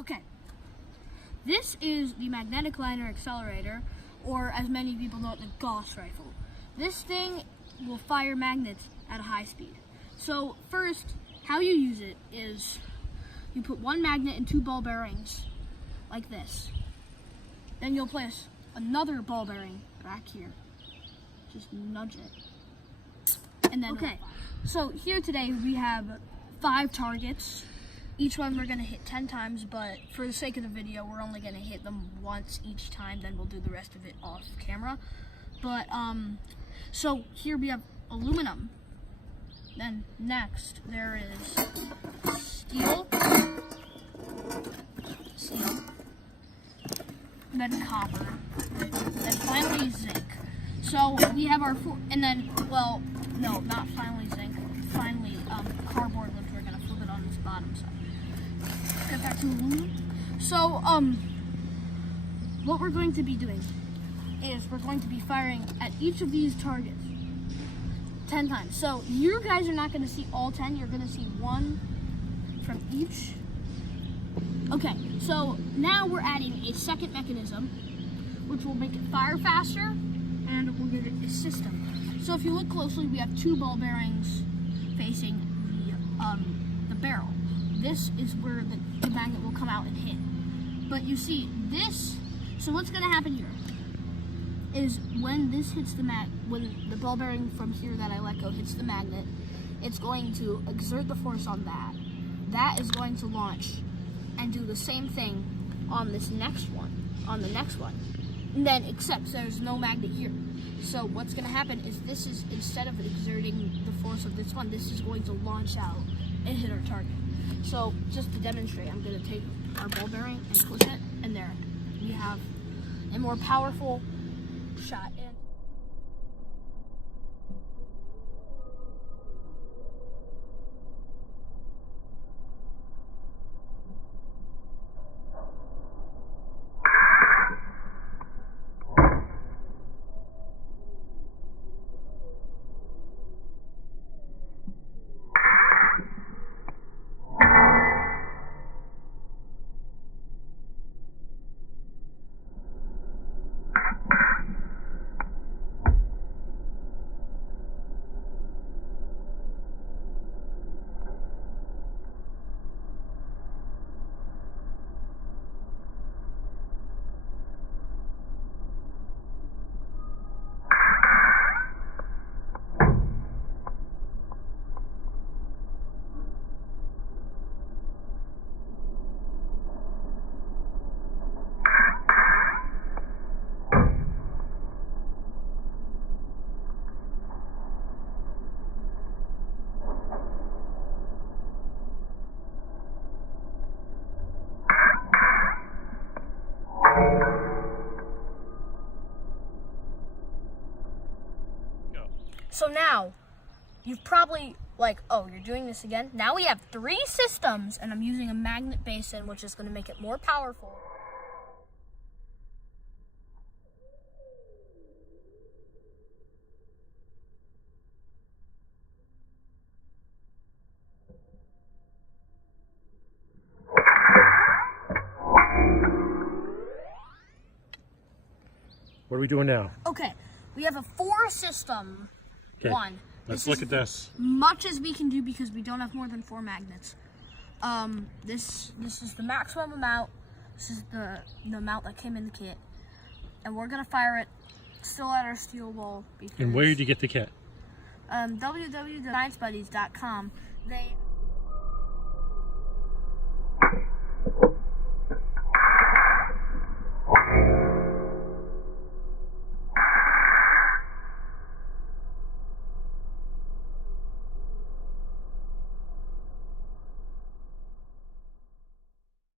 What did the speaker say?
Okay, this is the magnetic liner accelerator, or as many people know it, the Gauss rifle. This thing will fire magnets at a high speed. So first, how you use it is you put one magnet and two ball bearings like this. Then you'll place another ball bearing back here. Just nudge it. And then, okay, so here today we have 5 targets. Each one we're gonna hit 10 times, but for the sake of the video, we're only gonna hit them once each time, then we'll do the rest of it off camera. But, so here we have aluminum. Then next, there is steel, then copper, then finally zinc. So we have our and then, well, no, not finally zinc, finally cardboard, which we're gonna flip it on this bottom side. Get back to aluminum. So, what we're going to be doing is we're going to be firing at each of these targets 10 times. So you guys are not going to see all 10. You're going to see one from each. Okay, so now we're adding a second mechanism, which will make it fire faster, and we'll give it a system. So if you look closely, we have 2 ball bearings facing the barrel. This is where the magnet will come out and hit. But you see this, so what's going to happen here is when this hits when the ball bearing from here that I let go hits the magnet, it's going to exert the force on that. That is going to launch and do the same thing on this next one, And then, except there's no magnet here. So what's going to happen is this is, instead of it exerting the force of this one, this is going to launch out and hit our target. So just to demonstrate, I'm going to take our ball bearing and push it, and there we have a more powerful shot. And so now, you've probably like, oh, you're doing this again? Now we have 3 systems, and I'm using a magnet basin, which is going to make it more powerful. What are we doing now? Okay, we have a 4 system. Okay. One. Let's look at this. Much as we can do because we don't have more than 4 magnets. This is the maximum amount. This is the amount that came in the kit, and we're gonna fire it still at our steel ball. And where did you get the kit? www.sciencebuddies.com. They